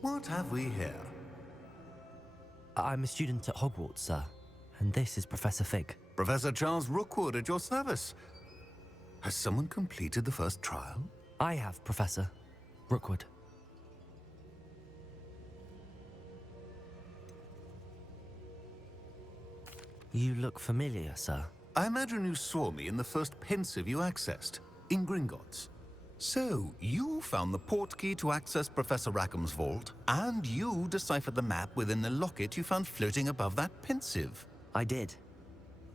What have we here? I'm a student at Hogwarts, sir, and this is Professor Fig. Professor Charles Rookwood at your service. Has someone completed the first trial? I have, Professor Rookwood. You look familiar, sir. I imagine you saw me in the first pensive you accessed, in Gringotts. So, you found the portkey to access Professor Rackham's vault, and you deciphered the map within the locket you found floating above that pensive. I did.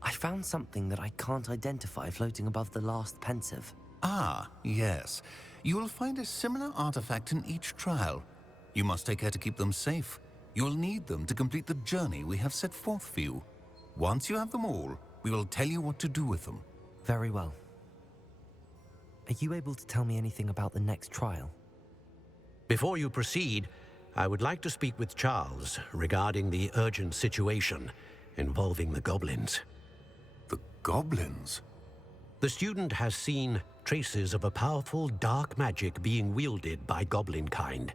I found something that I can't identify floating above the last pensive. Ah, yes. You will find a similar artifact in each trial. You must take care to keep them safe. You'll need them to complete the journey we have set forth for you. Once you have them all, we will tell you what to do with them. Very well. Are you able to tell me anything about the next trial? Before you proceed, I would like to speak with Charles regarding the urgent situation involving the goblins. The goblins? The student has seen traces of a powerful dark magic being wielded by goblin kind.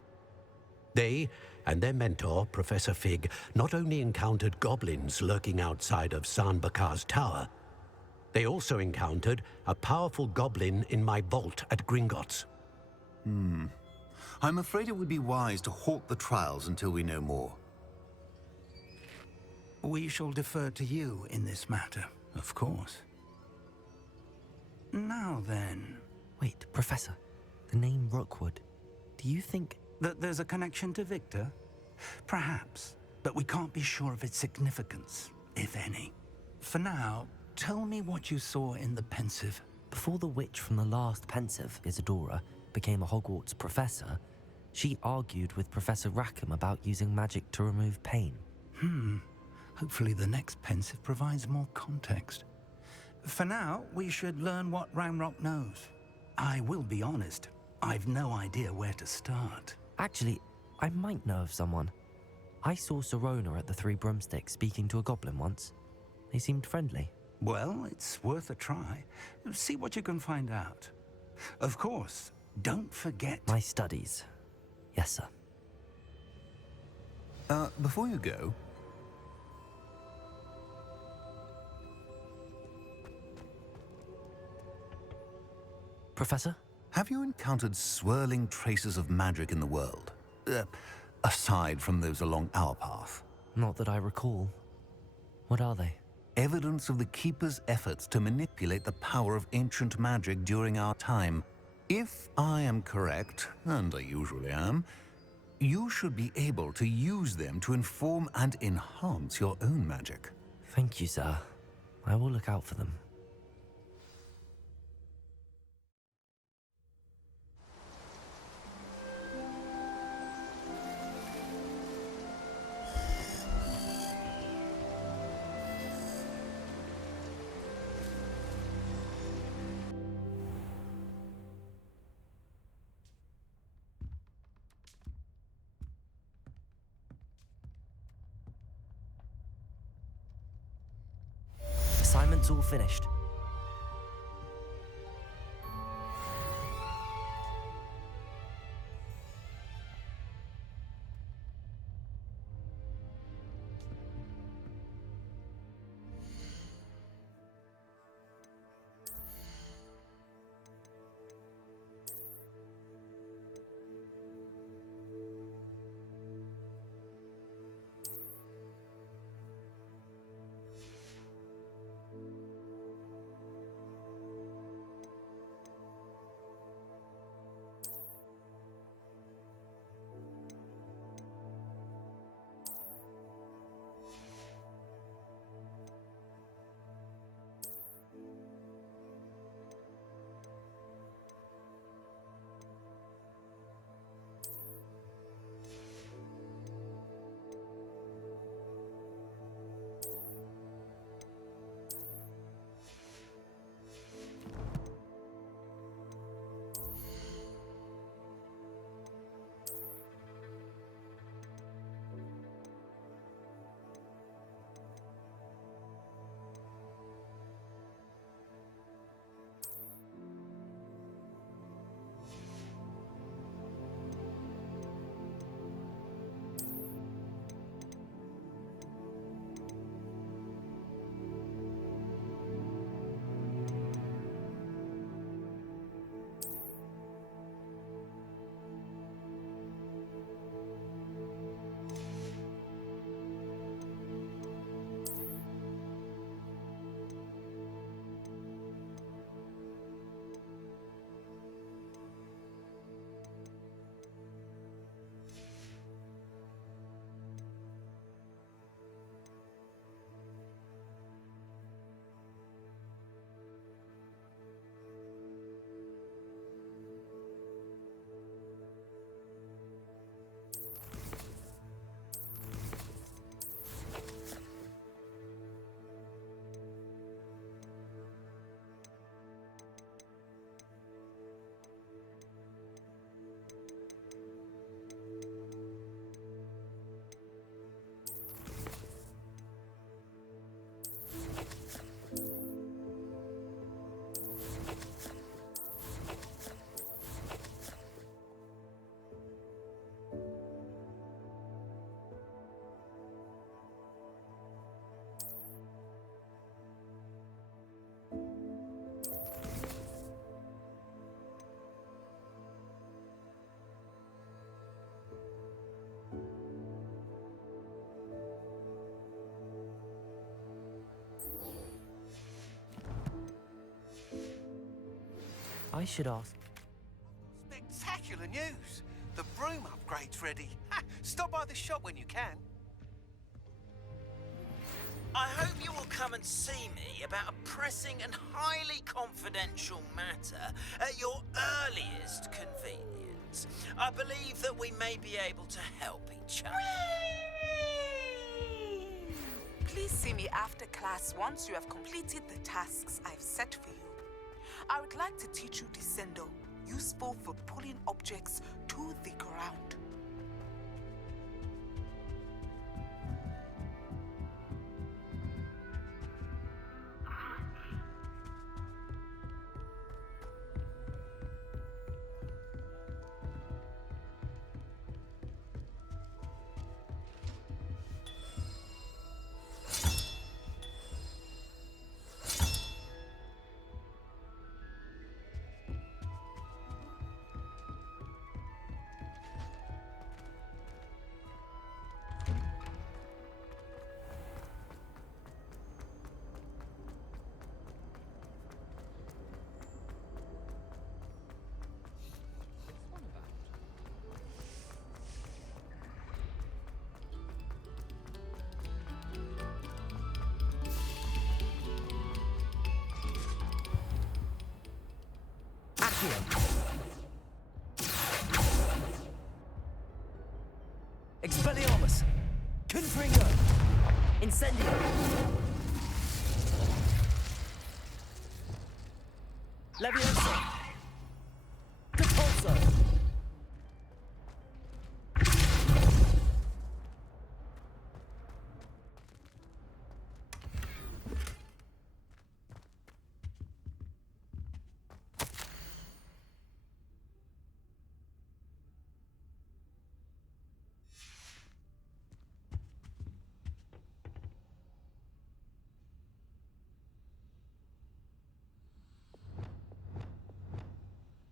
They and their mentor, Professor Fig, not only encountered goblins lurking outside of Sanbakar's tower, they also encountered a powerful goblin in my vault at Gringotts. I'm afraid it would be wise to halt the trials until we know more. We shall defer to you in this matter, of course. Now then... Wait, Professor. The name Rookwood. Do you think... that there's a connection to Victor? Perhaps, but we can't be sure of its significance, if any. For now, tell me what you saw in the pensive. Before the witch from the last pensive, Isadora, became a Hogwarts professor, she argued with Professor Rackham about using magic to remove pain. Hopefully the next pensive provides more context. For now, we should learn what Ramrock knows. I will be honest, I've no idea where to start. Actually, I might know of someone. I saw Serona at the Three Broomsticks speaking to a goblin once. They seemed friendly. Well, it's worth a try. See what you can find out. Of course, don't forget... My studies. Yes, sir. Before you go... Professor? Have you encountered swirling traces of magic in the world? Aside from those along our path? Not that I recall. What are they? Evidence of the Keeper's efforts to manipulate the power of ancient magic during our time. If I am correct, and I usually am, you should be able to use them to inform and enhance your own magic. Thank you, sir. I will look out for them. Assignment's all finished. I should ask. Spectacular news! The broom upgrade's ready. Ha! Stop by the shop when you can. I hope you will come and see me about a pressing and highly confidential matter at your earliest convenience. I believe that we may be able to help each other. Please see me after class once you have completed the tasks I've set for you. I would like to teach you Descendo, useful for pulling objects to the ground. Expelliarmus! Confringo! Incendio! Leviosa! Capulso!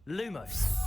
Lumos.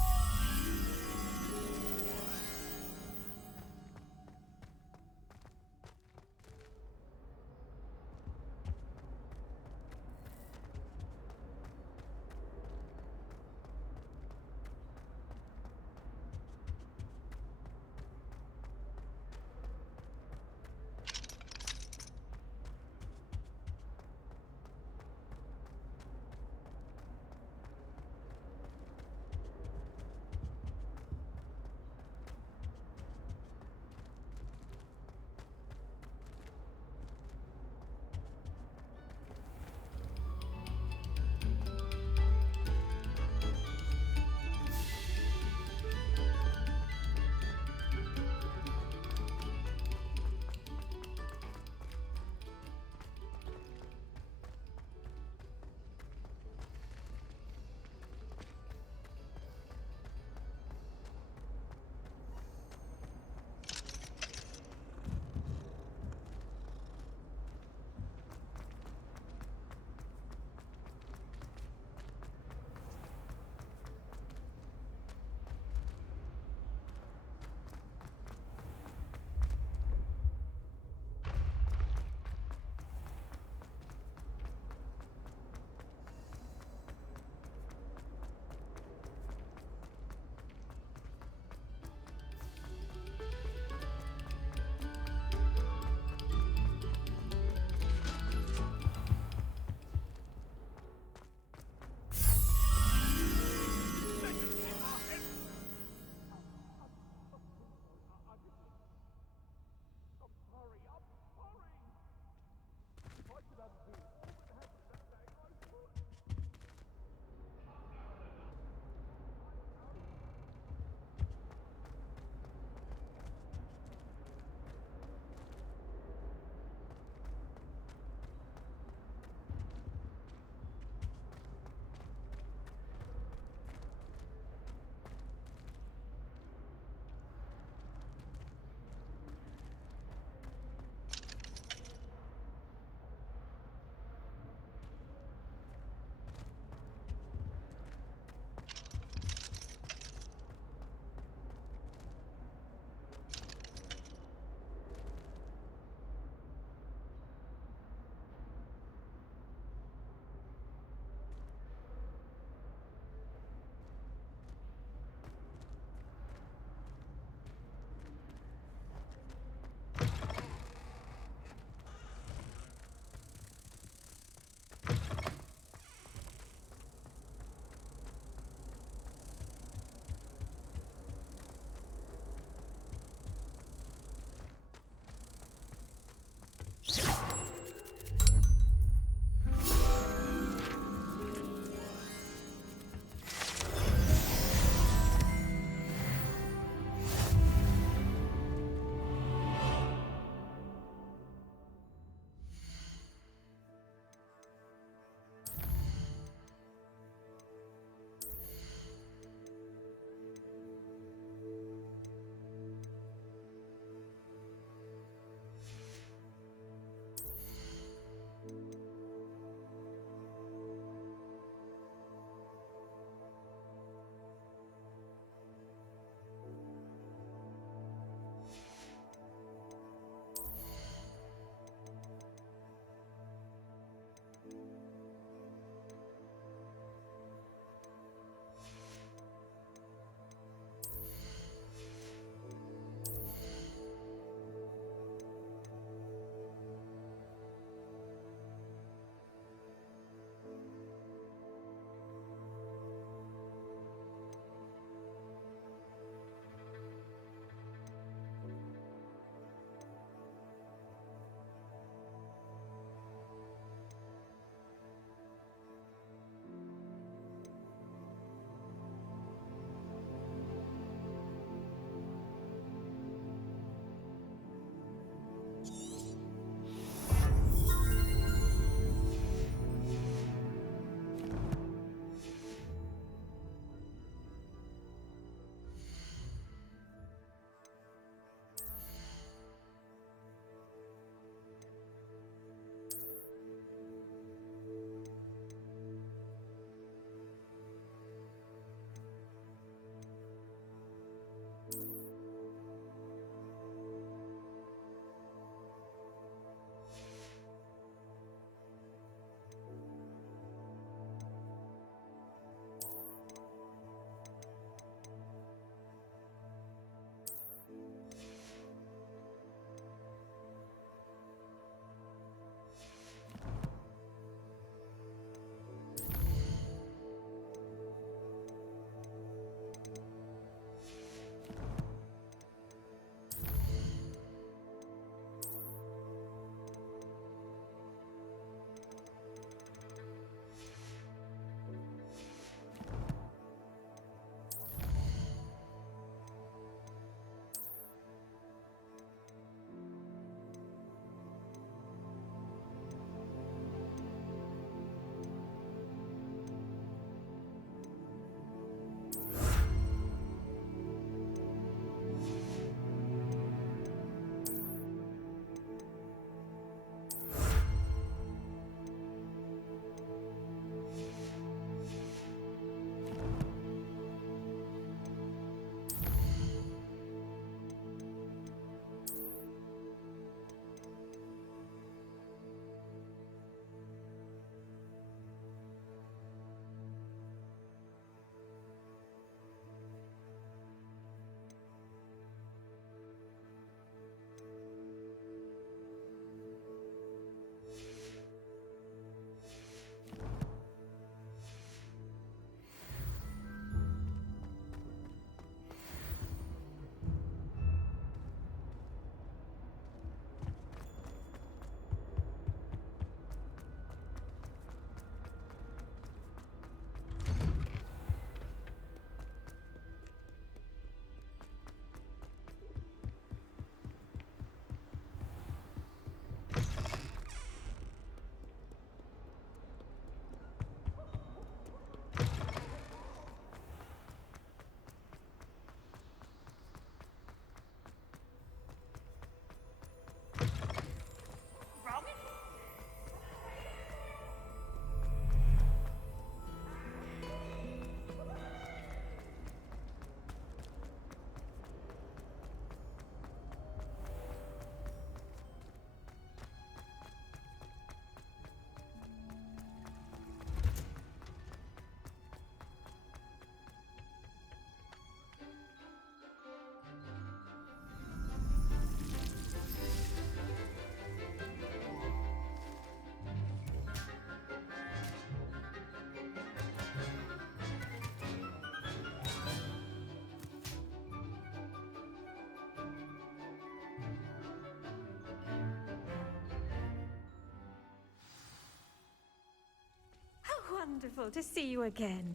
wonderful to see you again.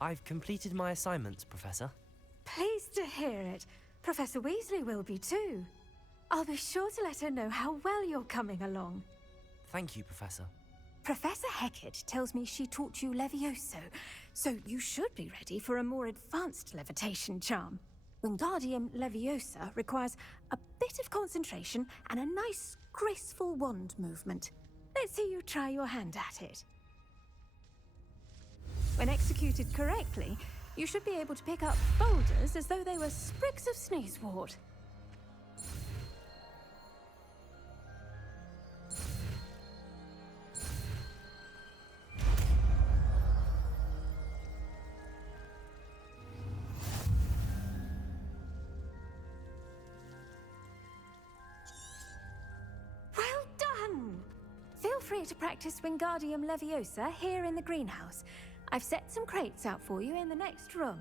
I've completed my assignments, Professor. Pleased to hear it. Professor Weasley will be too. I'll be sure to let her know how well you're coming along. Thank you, Professor. Professor Hecat tells me she taught you Levioso, so you should be ready for a more advanced levitation charm. Wingardium Leviosa requires a bit of concentration and a nice, graceful wand movement. Let's see you try your hand at it. When executed correctly, you should be able to pick up boulders as though they were sprigs of sneezewort. Well done! Feel free to practice Wingardium Leviosa here in the greenhouse. I've set some crates out for you in the next room.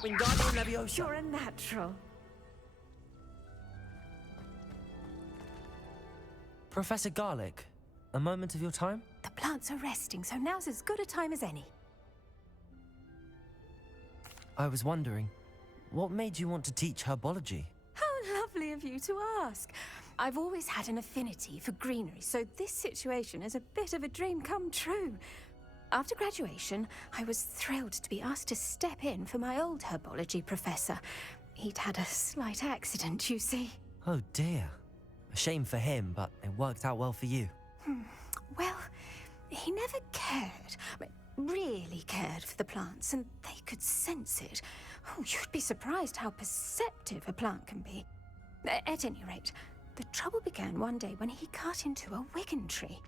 Wingardium Leviosa. You're a natural. Professor Garlick, a moment of your time? The plants are resting, so now's as good a time as any. I was wondering, what made you want to teach herbology? How lovely of you to ask. I've always had an affinity for greenery, so this situation is a bit of a dream come true. After graduation, I was thrilled to be asked to step in for my old herbology professor. He'd had a slight accident, you see. Oh dear. A shame for him, but it worked out well for you. Well, he never cared, really cared for the plants, and they could sense it. Oh, you'd be surprised how perceptive a plant can be. At any rate, the trouble began one day when he cut into a wigan tree.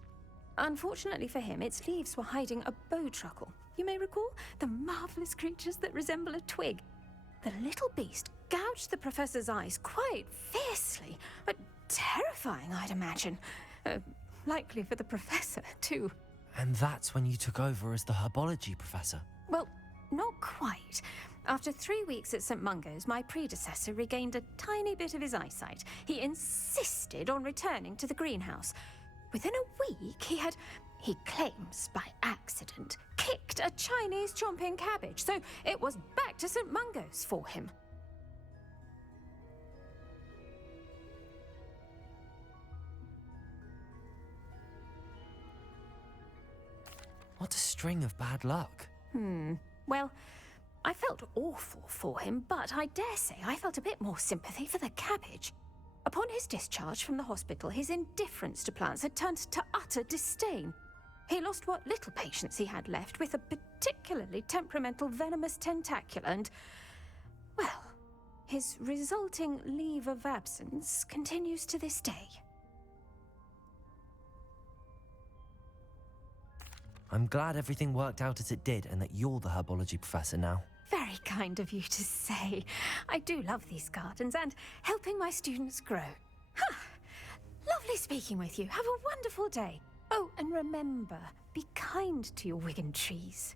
Unfortunately for him, its leaves were hiding a bowtruckle. You may recall the marvelous creatures that resemble a twig. The little beast gouged the professor's eyes quite fiercely. Terrifying, I'd imagine. Likely for the professor, too. And that's when you took over as the herbology professor? Well, not quite. After 3 weeks at St. Mungo's, my predecessor regained a tiny bit of his eyesight. He insisted on returning to the greenhouse. Within a week, he claims by accident, kicked a Chinese chomping cabbage, so it was back to St. Mungo's for him. What a string of bad luck. Well, I felt awful for him, but I dare say I felt a bit more sympathy for the cabbage. Upon his discharge from the hospital, his indifference to plants had turned to utter disdain. He lost what little patience he had left with a particularly temperamental venomous tentacula and, well, his resulting leave of absence continues to this day. I'm glad everything worked out as it did and that you're the herbology professor now. Very kind of you to say. I do love these gardens and helping my students grow. Lovely speaking with you. Have a wonderful day. Oh, and remember, be kind to your wigan trees.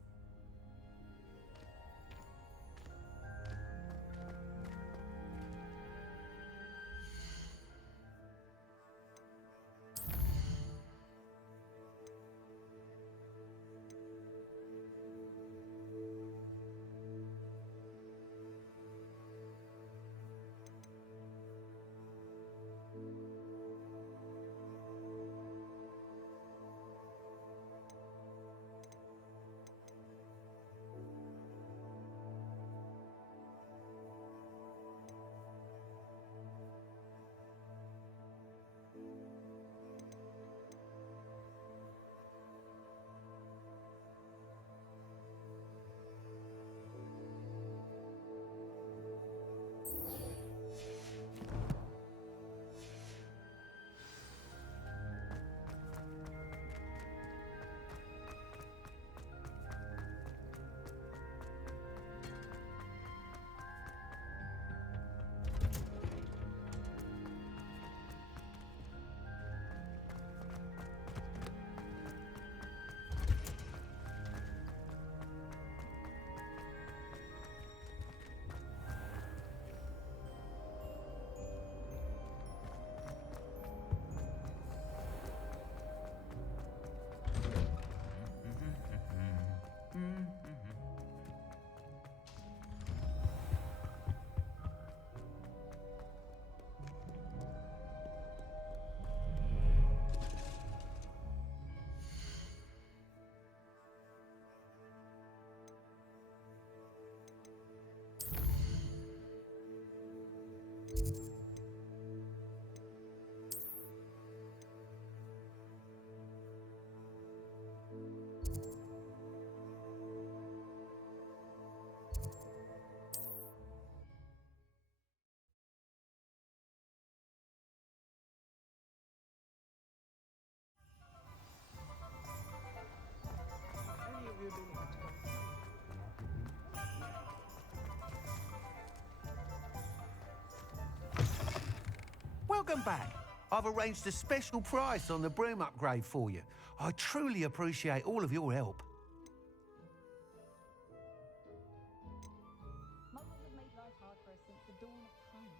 Welcome back. I've arranged a special price on the broom upgrade for you. I truly appreciate all of your help. Muggles have made life hard for us since the dawn of time.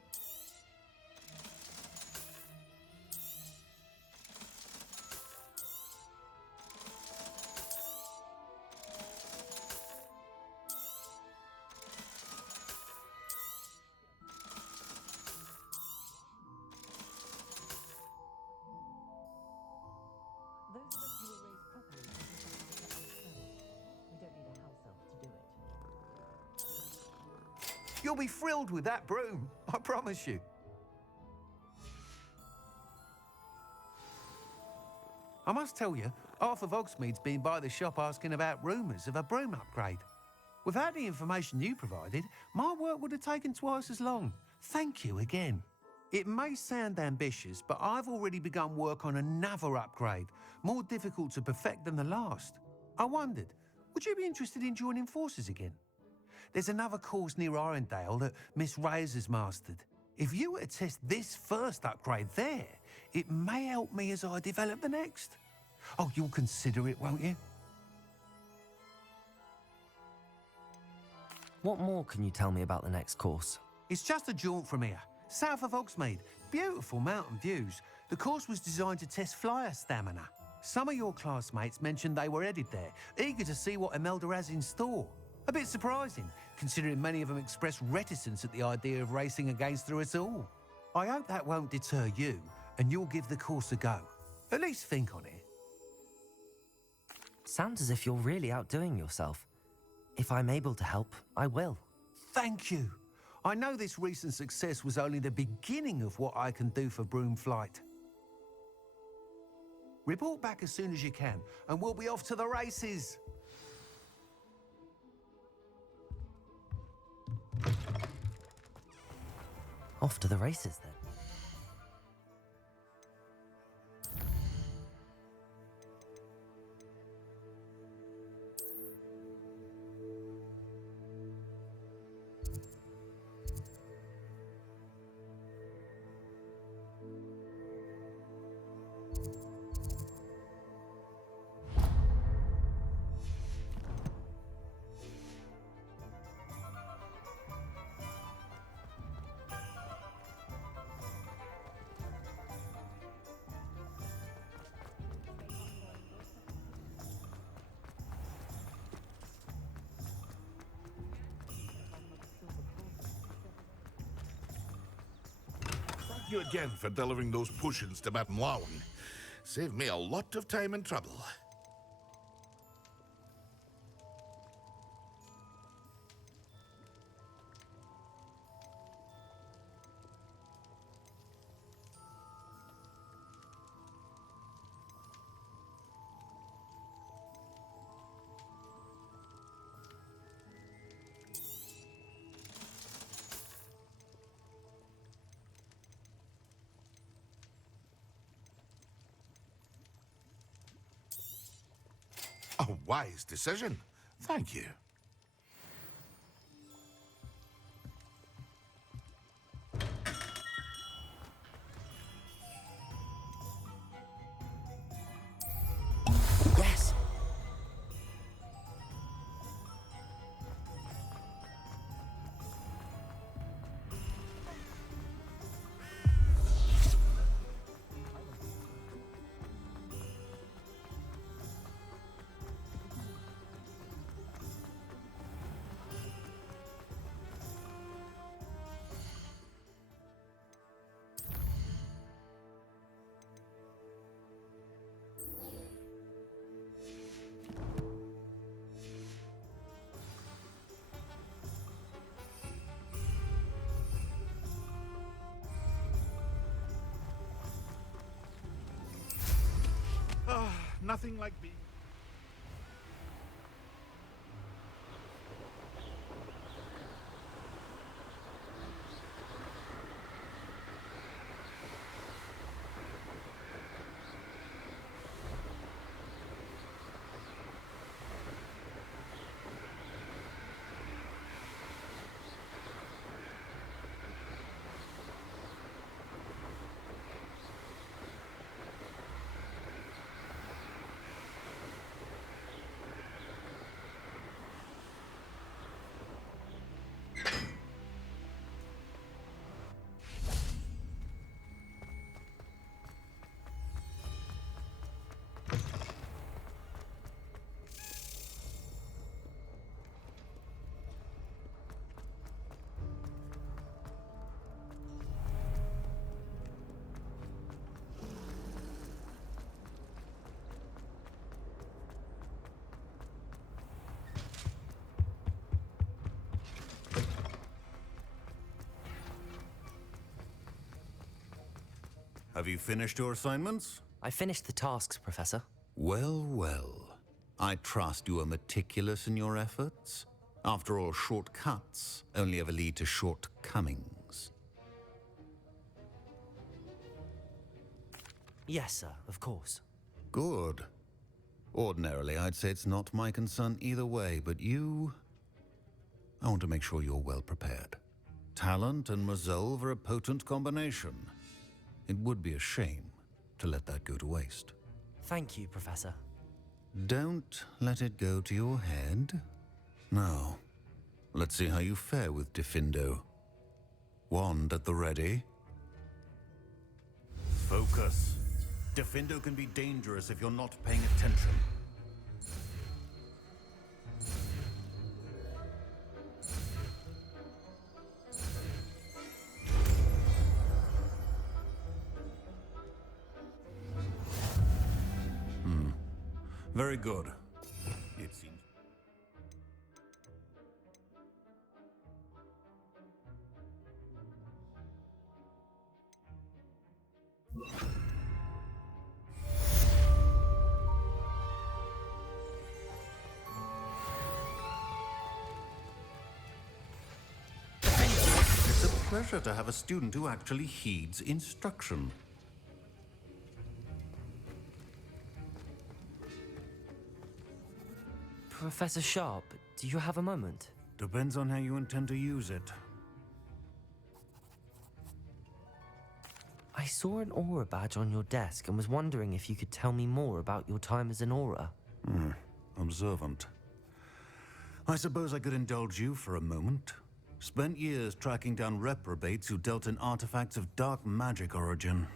Those of us who were raised properly can decide ourselves. We don't need a house elf to do it. You'll be thrilled with that broom, I promise you. I must tell you, half of Hogsmeade's been by the shop asking about rumours of a broom upgrade. Without the information you provided, my work would have taken twice as long. Thank you again. It may sound ambitious, but I've already begun work on another upgrade, more difficult to perfect than the last. I wondered, would you be interested in joining forces again? There's another course near Arendelle that Miss Reyes has mastered. If you were to test this first upgrade there, it may help me as I develop the next. Oh, you'll consider it, won't you? What more can you tell me about the next course? It's just a jaunt from here, south of Hogsmeade. Beautiful mountain views. The course was designed to test flyer stamina. Some of your classmates mentioned they were headed there, eager to see what Imelda has in store. A bit surprising, considering many of them expressed reticence at the idea of racing against her at all. I hope that won't deter you, and you'll give the course a go. At least think on it. Sounds as if you're really outdoing yourself. If I'm able to help, I will. Thank you. I know this recent success was only the beginning of what I can do for Broomflight. Report back as soon as you can, and we'll be off to the races. Off to the races, then. Thank you again for delivering those potions to Madame Lowen. Saved me a lot of time and trouble. A wise decision. Thank you. Yes! Nothing like being... Have you finished your assignments? I finished the tasks, Professor. Well, well. I trust you are meticulous in your efforts. After all, shortcuts only ever lead to shortcomings. Yes, sir, of course. Good. Ordinarily, I'd say it's not my concern either way, but you... I want to make sure you're well prepared. Talent and resolve are a potent combination. It would be a shame to let that go to waste. Thank you, Professor. Don't let it go to your head. Now, let's see how you fare with Diffindo. Wand at the ready. Focus. Diffindo can be dangerous if you're not paying attention. Very good. It seems. It's a pleasure to have a student who actually heeds instruction. Professor Sharp, do you have a moment? Depends on how you intend to use it. I saw an aura badge on your desk and was wondering if you could tell me more about your time as an aura. Observant. I suppose I could indulge you for a moment. Spent years tracking down reprobates who dealt in artifacts of dark magic origin.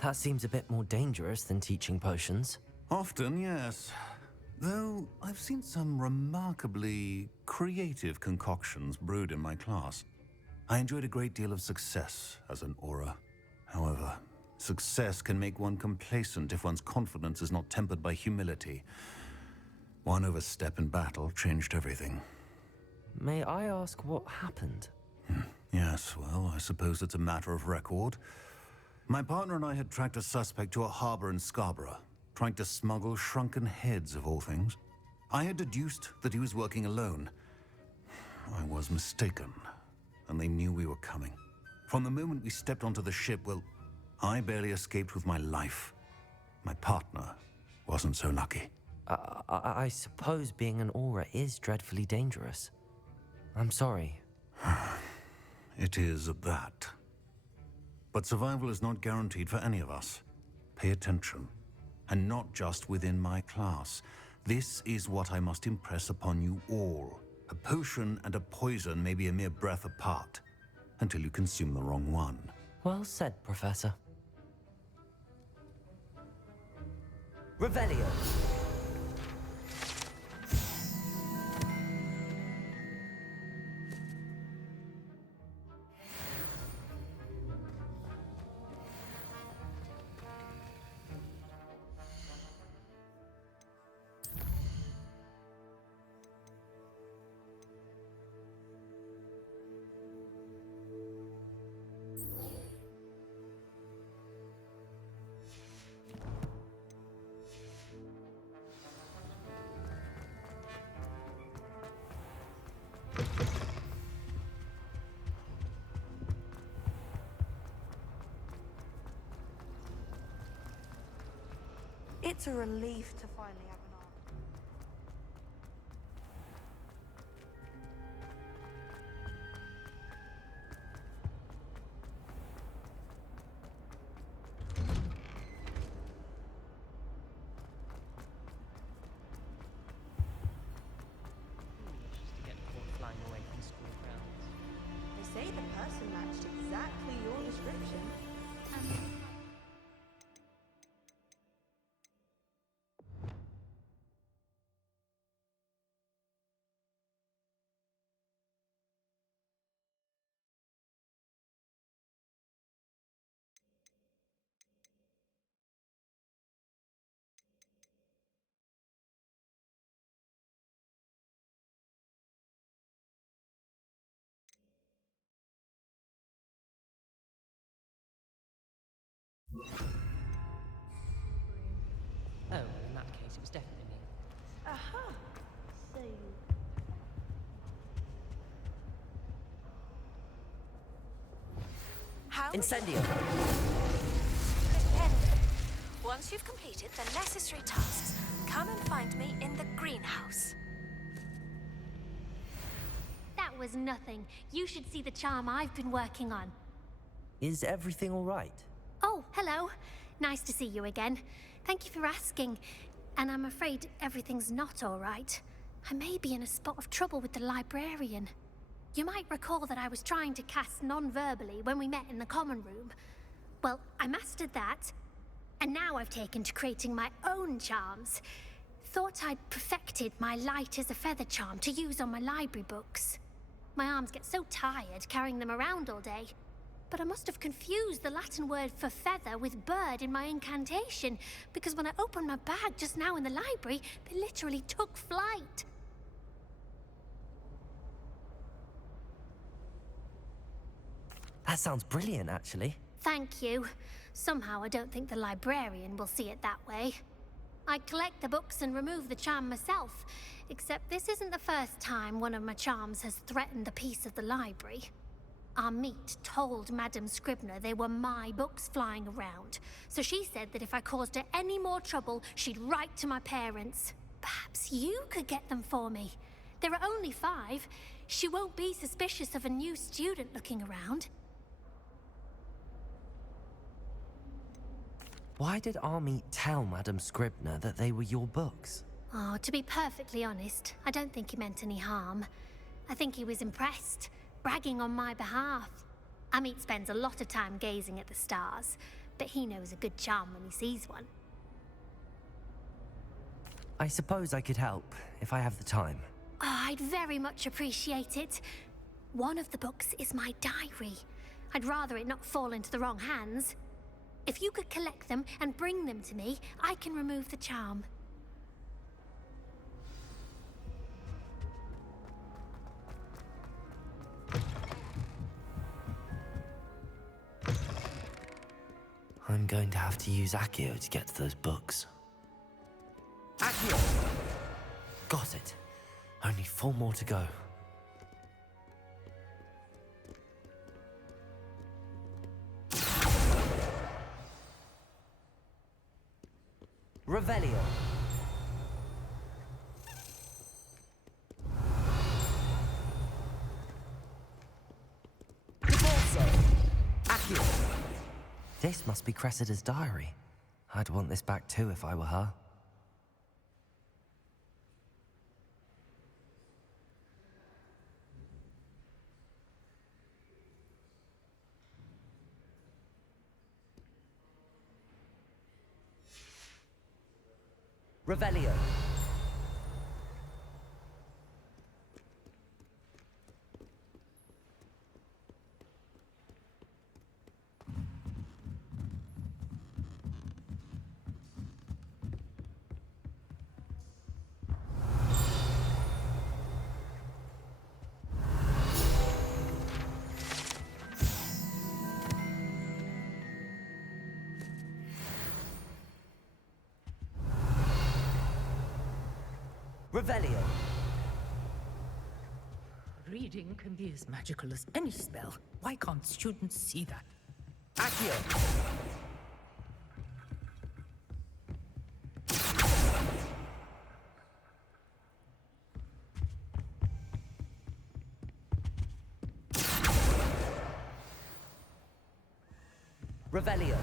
That seems a bit more dangerous than teaching potions. Often, yes. Though I've seen some remarkably creative concoctions brewed in my class. I enjoyed a great deal of success as an aura. However, success can make one complacent if one's confidence is not tempered by humility. One overstep in battle changed everything. May I ask what happened? Yes, well, I suppose it's a matter of record. My partner and I had tracked a suspect to a harbor in Scarborough, trying to smuggle shrunken heads of all things. I had deduced that he was working alone. I was mistaken, and they knew we were coming. From the moment we stepped onto the ship, well, I barely escaped with my life. My partner wasn't so lucky. I suppose being an aura is dreadfully dangerous. I'm sorry. It is that. But survival is not guaranteed for any of us. Pay attention. And not just within my class. This is what I must impress upon you all. A potion and a poison may be a mere breath apart, until you consume the wrong one. Well said, Professor. Revelio. It's a relief to finally have an arm. Just to get caught flying away from school grounds. They say the person matched exactly your description. Oh, in that case, it was definitely me. Aha! So how Incendio! Once you've completed the necessary tasks, come and find me in the greenhouse. That was nothing. You should see the charm I've been working on. Is everything all right? Oh, hello. Nice to see you again. Thank you for asking. And I'm afraid everything's not all right. I may be in a spot of trouble with the librarian. You might recall that I was trying to cast non-verbally when we met in the common room. Well, I mastered that, and now I've taken to creating my own charms. Thought I'd perfected my light as a feather charm to use on my library books. My arms get so tired carrying them around all day. But I must have confused the Latin word for feather with bird in my incantation, because when I opened my bag just now in the library, they literally took flight. That sounds brilliant, actually. Thank you. Somehow I don't think the librarian will see it that way. I collect the books and remove the charm myself, except this isn't the first time one of my charms has threatened the peace of the library. Our meet told Madame Scribner they were my books flying around, so she said that if I caused her any more trouble, she'd write to my parents. Perhaps you could get them for me. There are only 5. She won't be suspicious of a new student looking around. Why did Army tell Madame Scribner that they were your books? Oh, to be perfectly honest, I don't think he meant any harm. I think he was impressed, bragging on my behalf. Amit spends a lot of time gazing at the stars, but he knows a good charm when he sees one. I suppose I could help, if I have the time. Oh, I'd very much appreciate it. One of the books is my diary. I'd rather it not fall into the wrong hands. If you could collect them and bring them to me, I can remove the charm. I'm going to have to use Accio to get to those books. Accio! Got it. Only 4 more to go. Revelio. Accio. This must be Cressida's diary. I'd want this back too if I were her. Revelio. Revelio. Reading can be as magical as any spell. Why can't students see that? Accio. Revelio.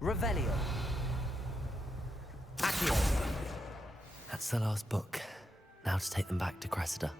Revelio. Accio. That's the last book. Now to take them back to Cressida.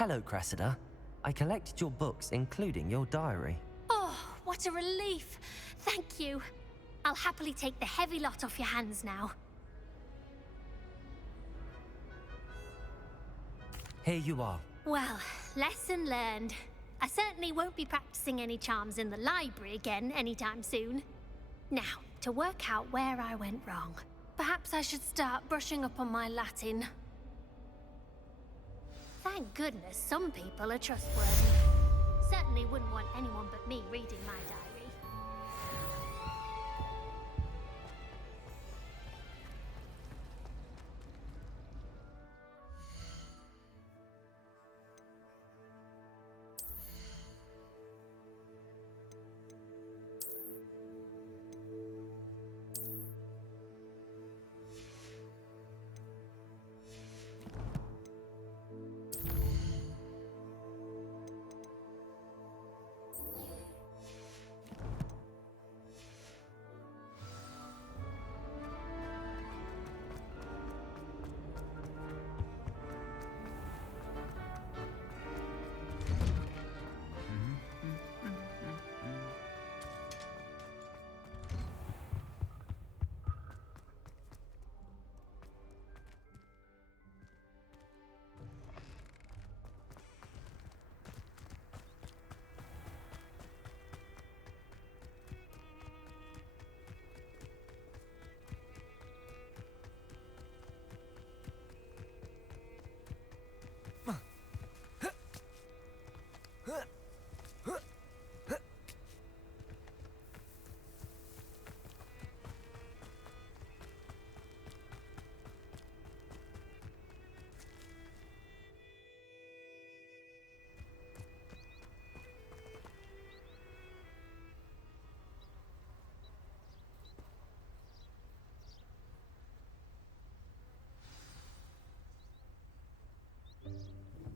Hello, Cressida. I collected your books, including your diary. Oh, what a relief. Thank you. I'll happily take the heavy lot off your hands now. Here you are. Well, lesson learned. I certainly won't be practicing any charms in the library again anytime soon. Now, to work out where I went wrong. Perhaps I should start brushing up on my Latin. Thank goodness some people are trustworthy. Certainly wouldn't want anyone but me reading my diary.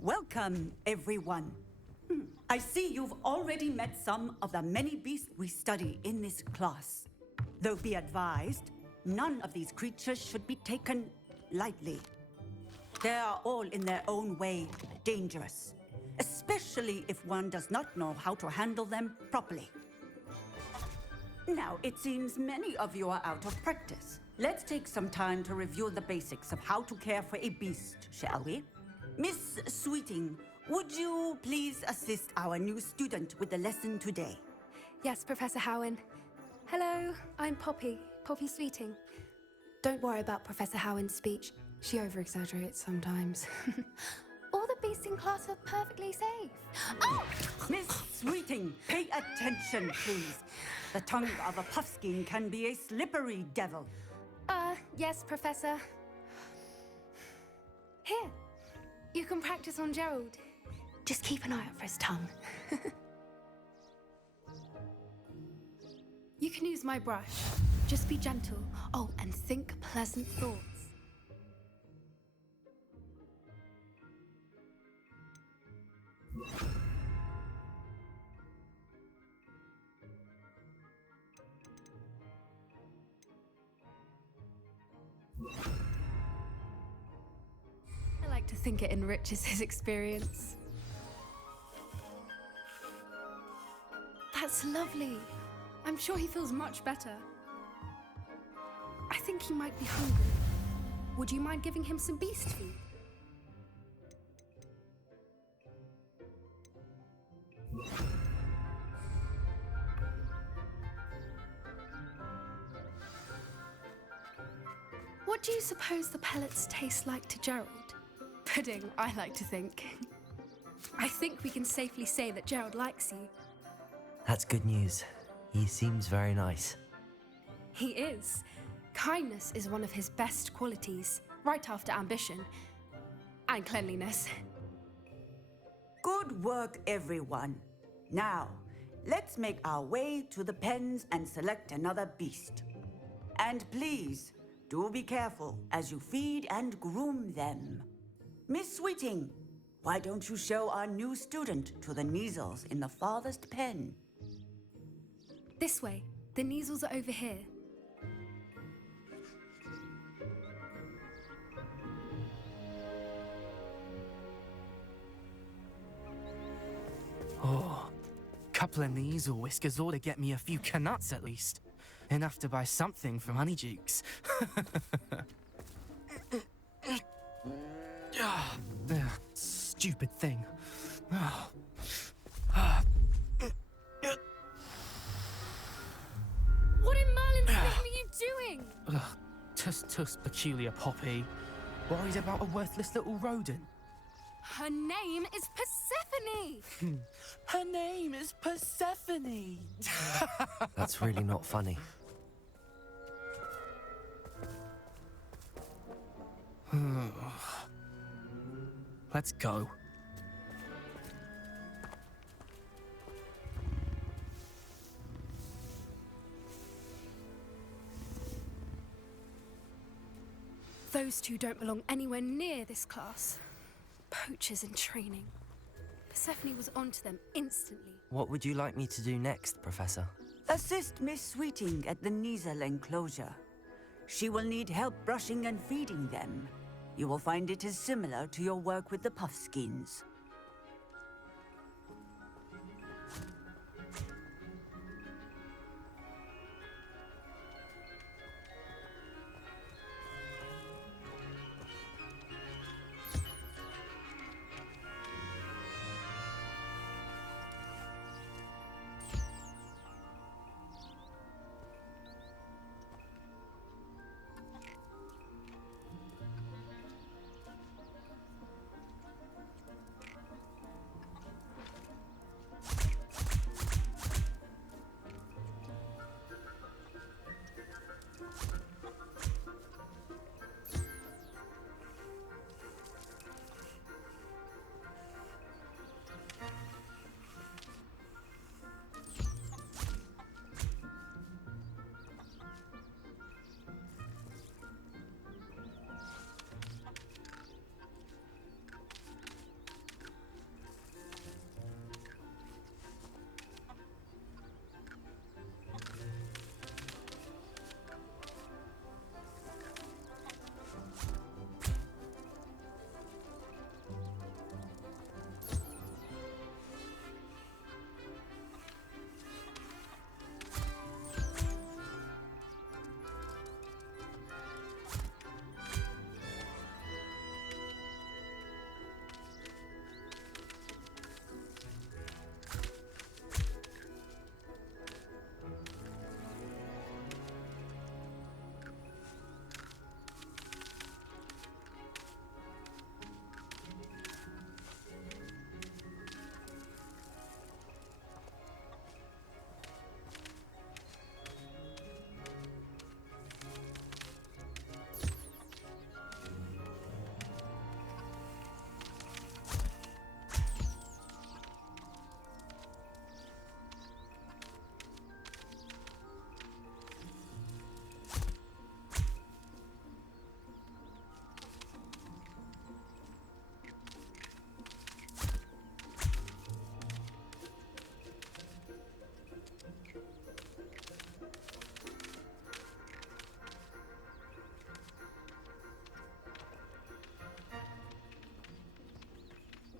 Welcome, everyone. I see you've already met some of the many beasts we study in this class. Though be advised, none of these creatures should be taken lightly. They are all in their own way dangerous, especially if one does not know how to handle them properly. Now, it seems many of you are out of practice. Let's take some time to review the basics of how to care for a beast, shall we? Miss Sweeting, would you please assist our new student with the lesson today? Yes, Professor Howen. Hello, I'm Poppy Sweeting. Don't worry about Professor Howen's speech. She over-exaggerates sometimes. All the beasts in class are perfectly safe. Oh! Miss Sweeting, pay attention, please. The tongue of a puffskein can be a slippery devil. Yes, Professor. Here, you can practice on Gerald. Just keep an eye out for his tongue. You can use my brush. Just be gentle. Oh, and think pleasant thoughts. I like to think it enriches his experience. That's lovely. I'm sure he feels much better. I think he might be hungry. Would you mind giving him some beast food? What do you suppose the pellets taste like to Gerald? Pudding, I like to think. I think we can safely say that Gerald likes you. That's good news. He seems very nice. He is. Kindness is one of his best qualities, right after ambition and cleanliness. Good work, everyone. Now, let's make our way to the pens and select another beast. And please, do be careful as you feed and groom them. Miss Sweeting, why don't you show our new student to the Neasels in the farthest pen? This way. The Neasels are over here. Oh, Couple of knees or whiskers ought to get me a few canuts at least. Enough to buy something from Honeydukes. Stupid thing. What in Merlin's name are you doing? Tuss, peculiar Poppy. Worried about a worthless little rodent. Her name is Persephone! Her name is Persephone! That's really not funny. Let's go. Those two don't belong anywhere near this class. Poachers in training. Persephone was onto them instantly. What would you like me to do next, Professor? Assist Miss Sweeting at the Nizel enclosure. She will need help brushing and feeding them. You will find it is similar to your work with the Puffskins.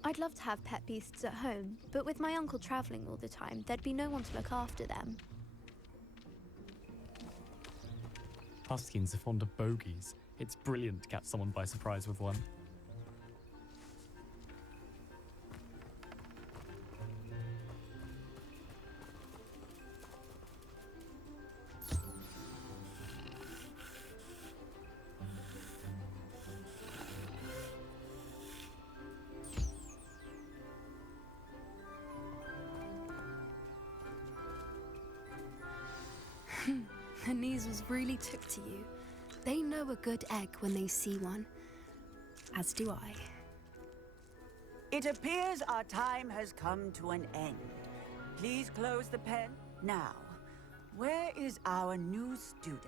I'd love to have pet beasts at home, but with my uncle traveling all the time, there'd be no one to look after them. Puffskins are fond of bogies. It's brilliant to catch someone by surprise with one. Her knees really took to you. They know a good egg when they see one. As do I. It appears our time has come to an end. Please close the pen. Now, where is our new student?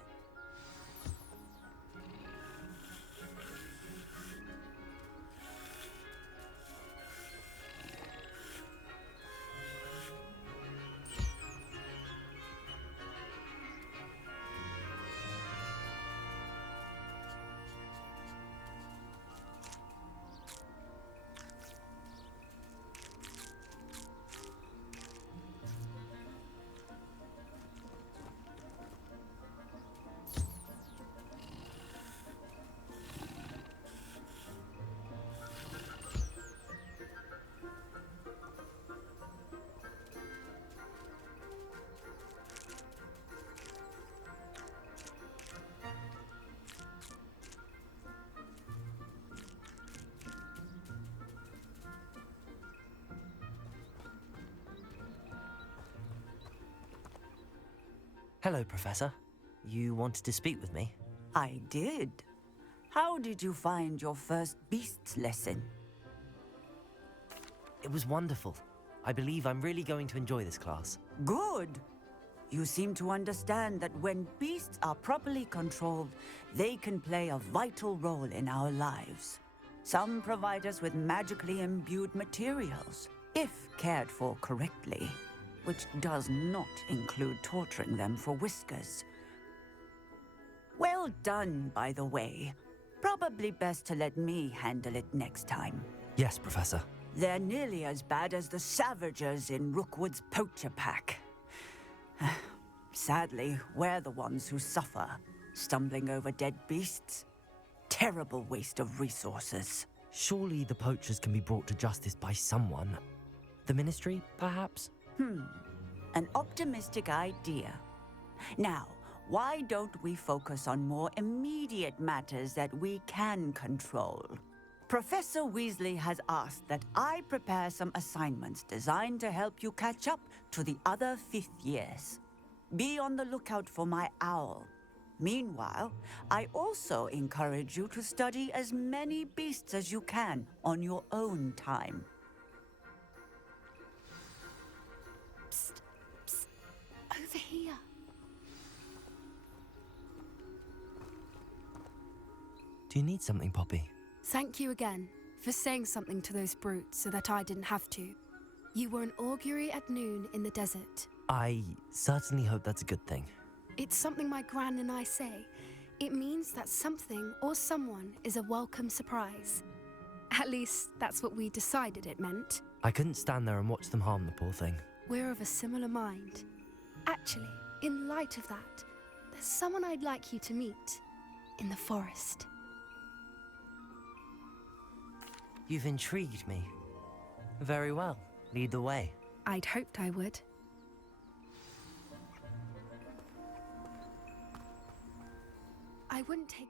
Hello, Professor. You wanted to speak with me? I did. How did you find your first beasts lesson? It was wonderful. I believe I'm really going to enjoy this class. Good. You seem to understand that when beasts are properly controlled, they can play a vital role in our lives. Some provide us with magically imbued materials, if cared for correctly, which does not include torturing them for whiskers. Well done, by the way. Probably best to let me handle it next time. Yes, Professor. They're nearly as bad as the Savagers in Rookwood's poacher pack. Sadly, we're the ones who suffer, stumbling over dead beasts. Terrible waste of resources. Surely the poachers can be brought to justice by someone. The Ministry, perhaps? An optimistic idea. Now, why don't we focus on more immediate matters that we can control? Professor Weasley has asked that I prepare some assignments designed to help you catch up to the other 5th years. Be on the lookout for my owl. Meanwhile, I also encourage you to study as many beasts as you can on your own time. Psst, psst. Over here. Do you need something, Poppy? Thank you again for saying something to those brutes so that I didn't have to. You were an augury at noon in the desert. I certainly hope that's a good thing. It's something my gran and I say. It means that something or someone is a welcome surprise. At least, that's what we decided it meant. I couldn't stand there and watch them harm the poor thing. We're of a similar mind. Actually, in light of that, there's someone I'd like you to meet in the forest. You've intrigued me. Very well. Lead the way. I'd hoped I would. I wouldn't take...